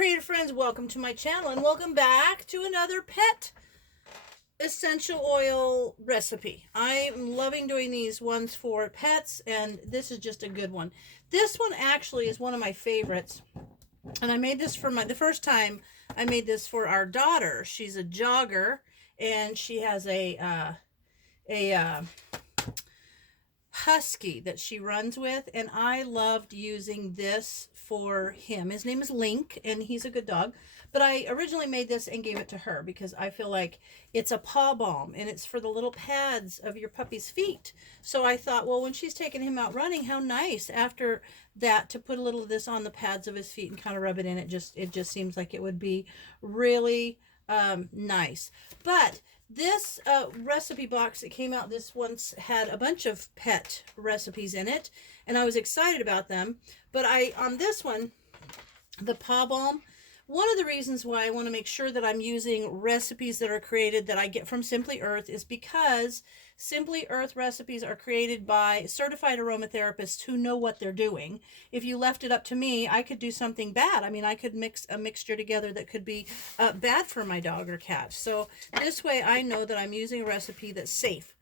creative friends, welcome to my channel and welcome back to another pet essential oil recipe. I'm loving doing these ones for pets, and this is just a good one. This one actually is one of my favorites, and I made this for the first time I made this for our daughter. She's a jogger, and she has a husky that she runs with, and I loved using this for him. His name is Link, and he's a good dog, but I originally made this and gave it to her because I feel like it's a paw balm, and it's for the little pads of your puppy's feet. So I thought, well, when she's taking him out running, how nice after that to put a little of this on the pads of his feet and kind of rub it in. It just seems like it would be really nice. But this recipe box that came out this once had a bunch of pet recipes in it, and I was excited about them. But on this one, the Paw Balm, one of the reasons why I want to make sure that I'm using recipes that are created that I get from Simply Earth is because Simply Earth recipes are created by certified aromatherapists who know what they're doing. If you left it up to me, I could do something bad. I mean, I could mix a mixture together that could be bad for my dog or cat. So this way I know that I'm using a recipe that's safe.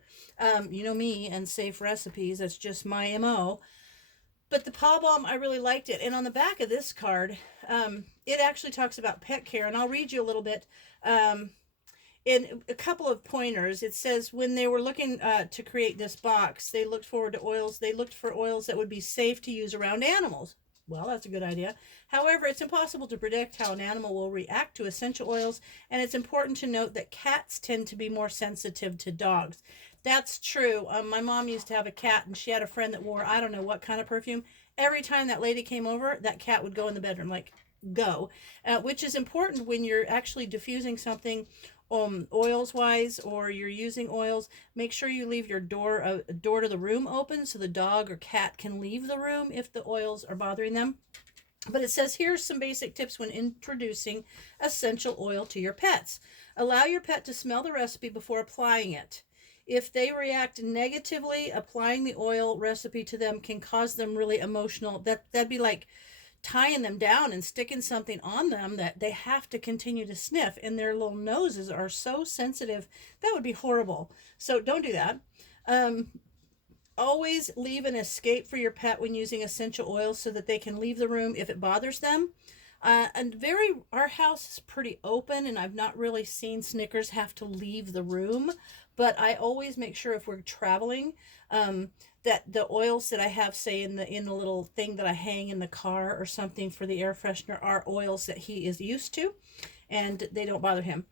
You know me and safe recipes. That's just my MO. But the Paw Balm, I really liked it. And on the back of this card, it actually talks about pet care. And I'll read you a little bit. In a couple of pointers, it says when they were looking to create this box, they looked forward to oils. They looked for oils that would be safe to use around animals. Well, that's a good idea. However, it's impossible to predict how an animal will react to essential oils, and it's important to note that cats tend to be more sensitive to dogs. That's true. My mom used to have a cat, and she had a friend that wore, I don't know what kind of perfume. Every time that lady came over, that cat would go in the bedroom, like, go. Which is important when you're actually diffusing something oils wise, or you're using oils. Make sure you leave your door to the room open so the dog or cat can leave the room if the oils are bothering them. But it says here's some basic tips when introducing essential oil to your pets. Allow your pet to smell the recipe before applying it. If they react negatively, applying the oil recipe to them can cause them really emotional. That'd be like tying them down and sticking something on them that they have to continue to sniff, and their little noses are so sensitive. That would be horrible. So don't do that. Always leave an escape for your pet when using essential oils so that they can leave the room if it bothers them. Our house is pretty open, and I've not really seen Snickers have to leave the room, but I always make sure if we're traveling, that the oils that I have, say in the little thing that I hang in the car or something for the air freshener, are oils that he is used to, and they don't bother him.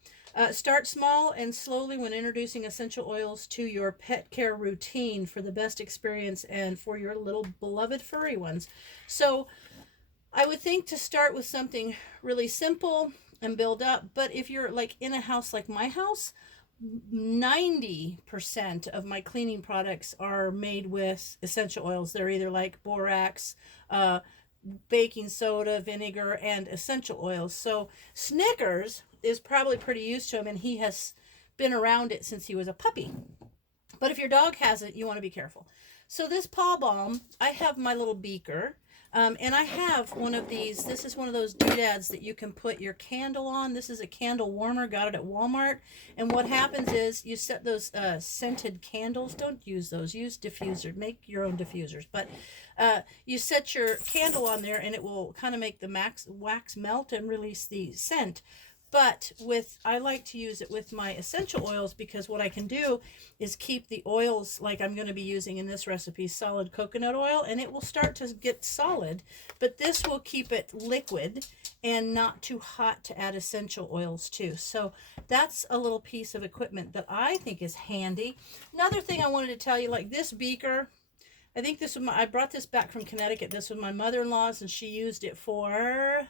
Start small and slowly when introducing essential oils to your pet care routine for the best experience and for your little beloved furry ones. So I would think to start with something really simple and build up. But if you're like in a house like my house, 90% of my cleaning products are made with essential oils. They're either like borax, baking soda, vinegar, and essential oils. So Snickers is probably pretty used to them, and he has been around it since he was a puppy. But if your dog has it, you want to be careful. So this Paw Balm, I have my little beaker. And I have one of these. This is one of those doodads that you can put your candle on. This is a candle warmer. Got it at Walmart. And what happens is you set those scented candles. Don't use those. Use diffuser. Make your own diffusers. But you set your candle on there, and it will kind of make the wax melt and release the scent. But I like to use it with my essential oils, because what I can do is keep the oils, like I'm going to be using in this recipe, solid coconut oil, and it will start to get solid, but this will keep it liquid and not too hot to add essential oils to. So that's a little piece of equipment that I think is handy. Another thing I wanted to tell you, like this beaker, I think this was I brought this back from Connecticut. This was my mother-in-law's, and she used it for...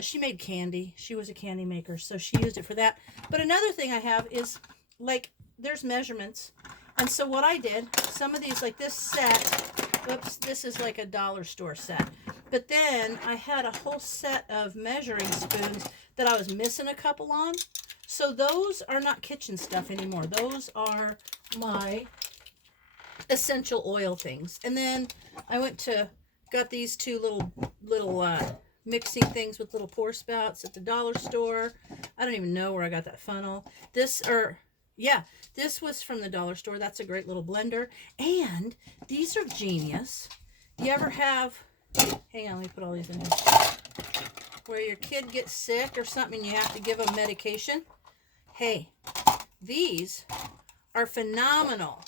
she made candy. She was a candy maker, so she used it for that. But another thing I have is, like, there's measurements. And so what I did, some of these, like this set, oops, this is like a dollar store set. But then I had a whole set of measuring spoons that I was missing a couple on. So those are not kitchen stuff anymore. Those are my essential oil things. And then I got these two little mixing things with little pour spouts at the dollar store. I don't even know where I got that funnel. This was from the dollar store. That's a great little blender. And these are genius. You ever have, hang on, let me put all these in here, where your kid gets sick or something and you have to give them medication? Hey, these are phenomenal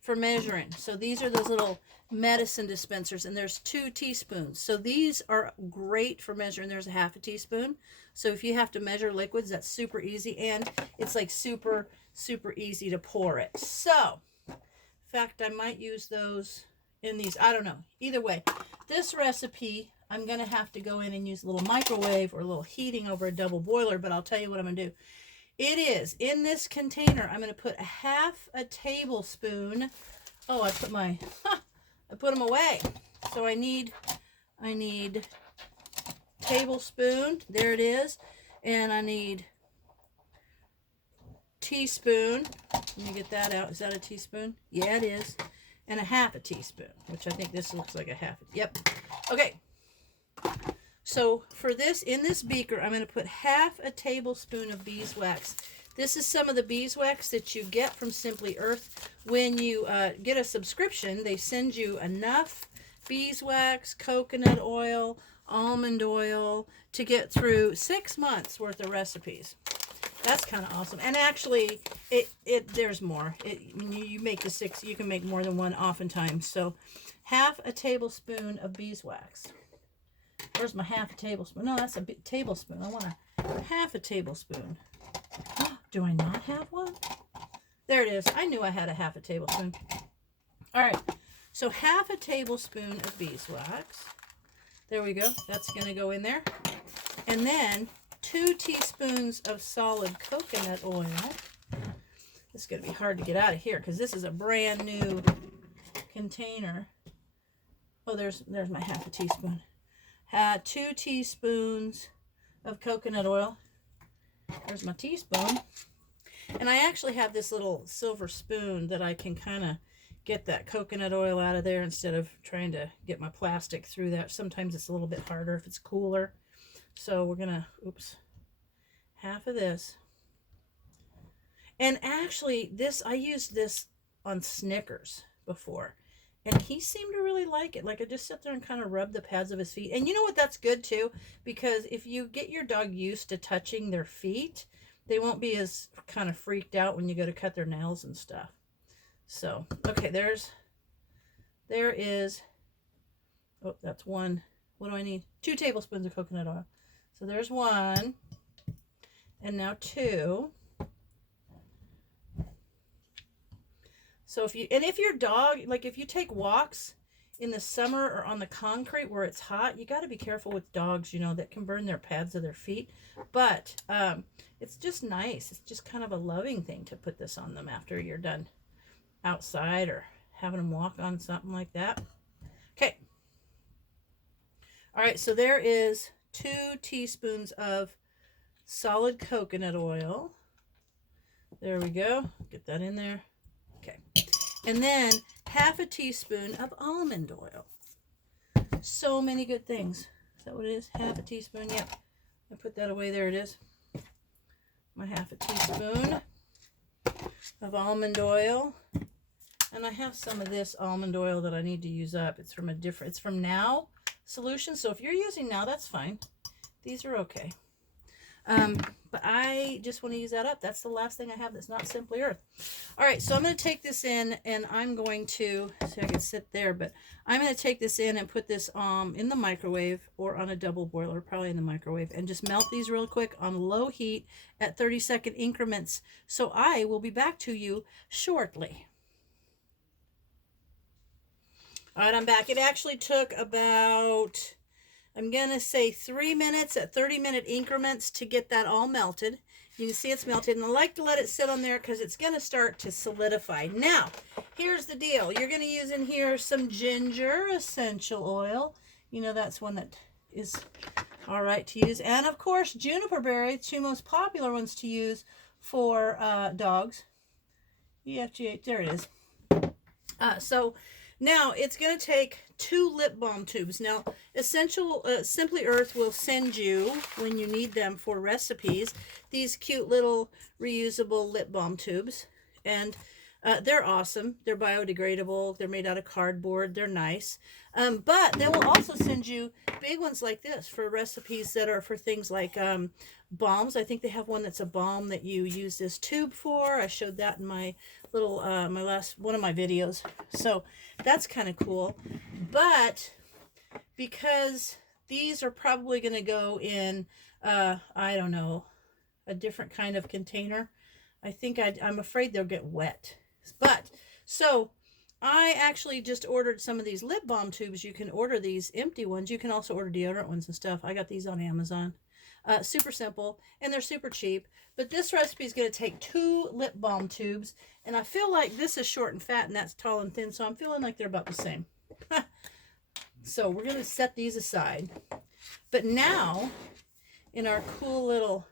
for measuring. So these are those little medicine dispensers, and there's 2 teaspoons. So these are great for measuring. There's a half a teaspoon. So if you have to measure liquids, that's super easy, and it's like super easy to pour it. So in fact, I might use those in these. I don't know. Either way, this recipe, I'm going to have to go in and use a little microwave or a little heating over a double boiler, but I'll tell you what I'm going to do. It is in this container. I'm going to put a half a tablespoon. Oh, I put them away. So I need tablespoon. There it is. And I need teaspoon. Let me get that out. Is that a teaspoon? Yeah, it is. And a half a teaspoon, which I think this looks like a half. Yep. Okay. So for this, in this beaker, I'm going to put half a tablespoon of beeswax. This is some of the beeswax that you get from Simply Earth. When you get a subscription, they send you enough beeswax, coconut oil, almond oil to get through 6 months worth of recipes. That's kind of awesome. And actually, there's more. When you make the 6, you can make more than one oftentimes. So half a tablespoon of beeswax. Where's my half a tablespoon? No, that's a tablespoon. I want a half a tablespoon. Do I not have one? There it is. I knew I had a half a tablespoon. All right. So half a tablespoon of beeswax. There we go. That's going to go in there. And then 2 teaspoons of solid coconut oil. This is going to be hard to get out of here because this is a brand new container. Oh, there's my half a teaspoon. 2 teaspoons of coconut oil. There's my teaspoon. And I actually have this little silver spoon that I can kind of get that coconut oil out of there instead of trying to get my plastic through that. Sometimes it's a little bit harder if it's cooler. So we're going to, half of this. And actually, I used this on Snickers before. And he seemed to really like it. Like, I just sit there and kind of rub the pads of his feet. And you know what? That's good, too. Because if you get your dog used to touching their feet, they won't be as kind of freaked out when you go to cut their nails and stuff. So, okay, there is, oh, that's 1. What do I need? 2 tablespoons of coconut oil. So there's 1. And now 2. So if your dog, like if you take walks in the summer or on the concrete where it's hot, you got to be careful with dogs, you know, that can burn their pads of their feet. But it's just nice. It's just kind of a loving thing to put this on them after you're done outside or having them walk on something like that. Okay. All right, so there is 2 teaspoons of solid coconut oil. There we go. Get that in there. Okay. And then half a teaspoon of almond oil. So many good things. Is that what it is? Half a teaspoon. Yep. I put that away. There it is. My half a teaspoon of almond oil. And I have some of this almond oil that I need to use up. It's from Now Solutions. So if you're using Now, that's fine. These are okay. But I just want to use that up. That's the last thing I have that's not Simply Earth. All right, so I'm going to take this in, and I'm going to, see, I can sit there, but I'm going to take this in and put this in the microwave or on a double boiler, probably in the microwave, and just melt these real quick on low heat at 30-second increments. So I will be back to you shortly. All right, I'm back. It actually took about, I'm going to say 3 minutes at 30-minute increments to get that all melted. You can see it's melted, and I like to let it sit on there because it's going to start to solidify. Now, here's the deal. You're going to use in here some ginger essential oil. You know, that's one that is all right to use. And, of course, juniper berry, 2 most popular ones to use for dogs. EFGH, there it is. So Now, it's going to take 2 lip balm tubes. Now, Simply Earth will send you, when you need them for recipes, these cute little reusable lip balm tubes. And they're awesome. They're biodegradable. They're made out of cardboard. They're nice. But they will also send you big ones like this for recipes that are for things like balms. I think they have one that's a balm that you use this tube for. I showed that in my little, my last, one of my videos. So that's kind of cool. But because these are probably going to go in, I don't know, a different kind of container, I'm afraid they'll get wet. But, so I actually just ordered some of these lip balm tubes. You can order these empty ones. You can also order deodorant ones and stuff. I got these on Amazon. Super simple, and they're super cheap. But this recipe is going to take 2 lip balm tubes, and I feel like this is short and fat, and that's tall and thin, so I'm feeling like they're about the same. So we're going to set these aside. But now, in our cool little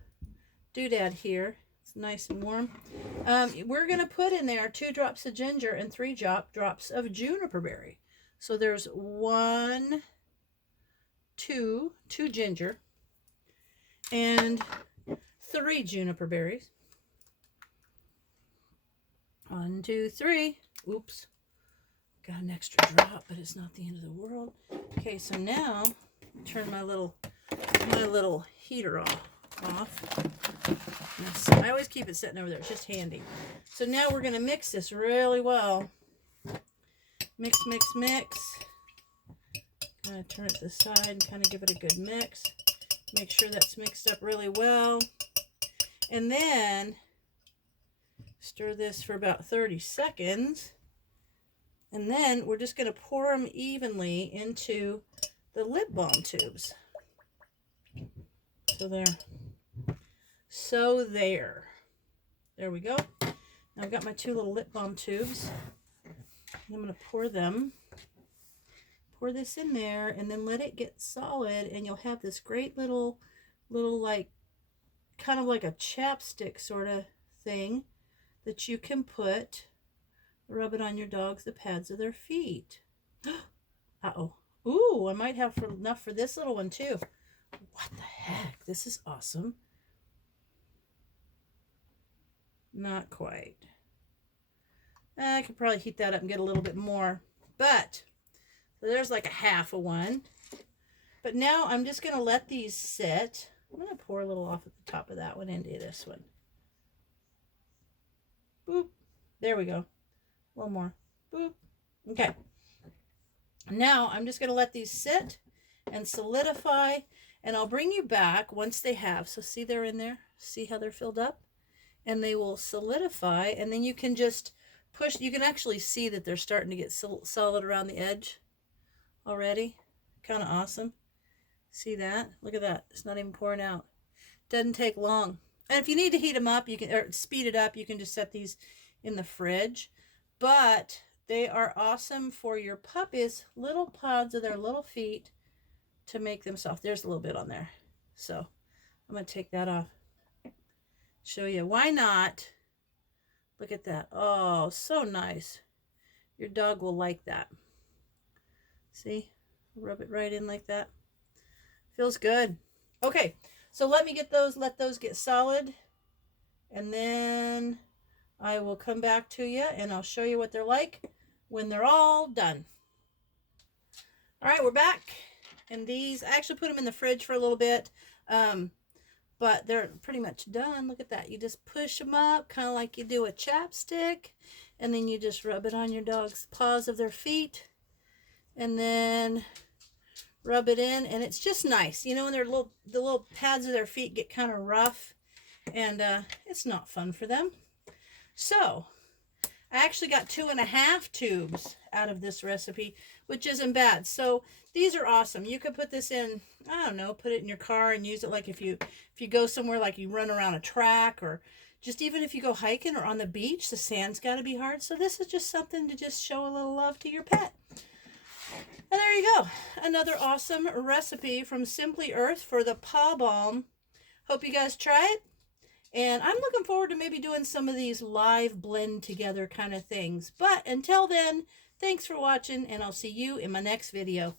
doodad here, it's nice and warm, we're going to put in there 2 drops of ginger and 3 drops of juniper berry. So there's 2 ginger, and 3 juniper berries. 1, 2, 3. Oops. Got an extra drop, but it's not the end of the world. Okay, so now turn my little heater off. I always keep it sitting over there. It's just handy. So now we're going to mix this really well. Mix, mix, mix. Kind of turn it to the side and kind of give it a good mix. Make sure that's mixed up really well. And then stir this for about 30 seconds. And then we're just going to pour them evenly into the lip balm tubes. So there. There we go. Now I've got my 2 little lip balm tubes. And I'm going to pour this in there, and then let it get solid, and you'll have this great little like, kind of like a chapstick sort of thing that you can rub it on your dogs, the pads of their feet. Uh-oh. Ooh, I might have enough for this little one too. What the heck? This is awesome. Not quite. I could probably heat that up and get a little bit more. But, so there's like a half of one. But now I'm just going to let these sit. I'm going to pour a little off at the top of that one into this one. Boop. There we go. A little more. Boop. Okay. Now I'm just going to let these sit and solidify, and I'll bring you back once they have. So see, they're in there. See how they're filled up? And they will solidify, and then you can just push. You can actually see that they're starting to get solid around the edge already. Kind of awesome. See that? Look at that. It's not even pouring out. Doesn't take long. And if you need to heat them up, you can, or speed it up, you can just set these in the fridge. But they are awesome for your puppies' little pads of their little feet to make them soft. There's a little bit on there. So I'm going to take that off. Show you. Why not? Look at that. Oh, so nice. Your dog will like that. See? Rub it right in like that. Feels good. Okay, so let those get solid, and then I will come back to you and I'll show you what they're like when they're all done. All right, we're back. And these, I actually put them in the fridge for a little bit, but they're pretty much done. Look at that. You just push them up, kind of like you do a chapstick, and then you just rub it on your dog's paws of their feet, and then rub it in, and it's just nice. You know, when the little pads of their feet get kind of rough, and it's not fun for them. So I actually got 2.5 tubes out of this recipe, which isn't bad. So these are awesome. You could put this in, I don't know, put it in your car and use it like if you go somewhere, like you run around a track, or just even if you go hiking or on the beach, the sand's got to be hard. So this is just something to just show a little love to your pet. And there you go. Another awesome recipe from Simply Earth for the Paw Balm. Hope you guys try it. And I'm looking forward to maybe doing some of these live blend together kind of things. But until then, Thanks for watching, and I'll see you in my next video.